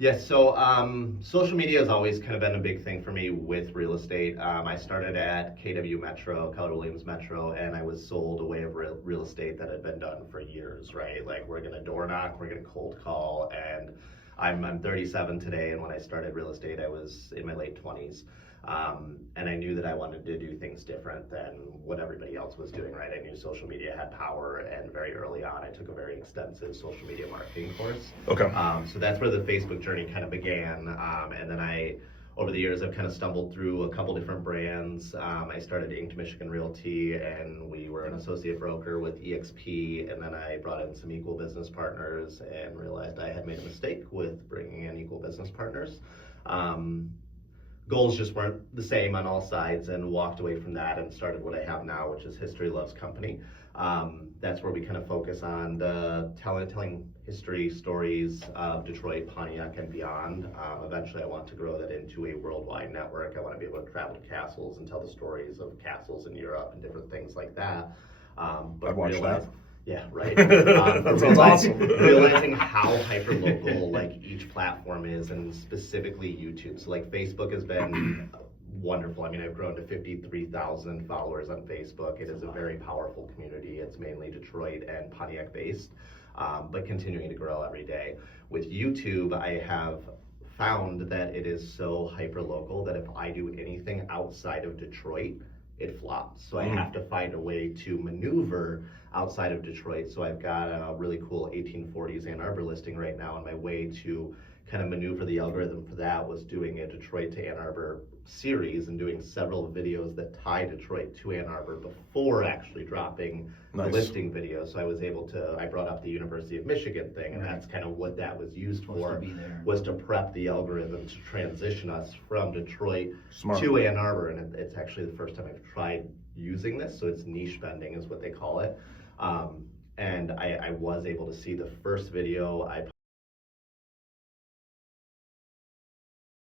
Yes, so social media has always kind of been a big thing for me with real estate. I started at KW Metro, Keller Williams Metro, and I was sold a way of real estate that had been done for years, right? Like we're gonna door knock, we're gonna cold call, and I'm 37 today, and when I started real estate, I was in my late 20s. And I knew that I wanted to do things different than what everybody else was doing, right? I knew social media had power, and very early on, I took a very extensive social media marketing course. Okay. So that's where the Facebook journey kind of began. And then over the years, I've kind of stumbled through a couple different brands. I started Inked Michigan Realty, and we were an associate broker with EXP. And then I brought in some equal business partners and realized I had made a mistake with bringing in equal business partners. Goals just weren't the same on all sides, and walked away from that and started what I have now, which is History Loves Company. That's where we kind of focus on the telling history stories of Detroit, Pontiac, and beyond. Eventually, I want to grow that into a worldwide network. I want to be able to travel to castles and tell the stories of castles in Europe and different things like that. I'd watch that. Yeah, right. That sounds awesome. Realizing how hyper-local like each platform is, and specifically YouTube. So like Facebook has been wonderful. I mean, I've grown to 53,000 followers on Facebook. It is a very powerful community. It's mainly Detroit and Pontiac based, but continuing to grow every day. With YouTube, I have found that it is so hyper-local that if I do anything outside of Detroit, it flops. So I have to find a way to maneuver outside of Detroit. So I've got a really cool 1840s Ann Arbor listing right now, and my way to kind of maneuver the algorithm for that was doing a Detroit to Ann Arbor series and doing several videos that tie Detroit to Ann Arbor before actually dropping the listing video. So I was able to, I brought up the University of Michigan thing, and that's kind of what that was used for, was to prep the algorithm to transition us from Detroit to Ann Arbor. And it's actually the first time I've tried using this, so it's niche bending is what they call it. And I was able to see the first video I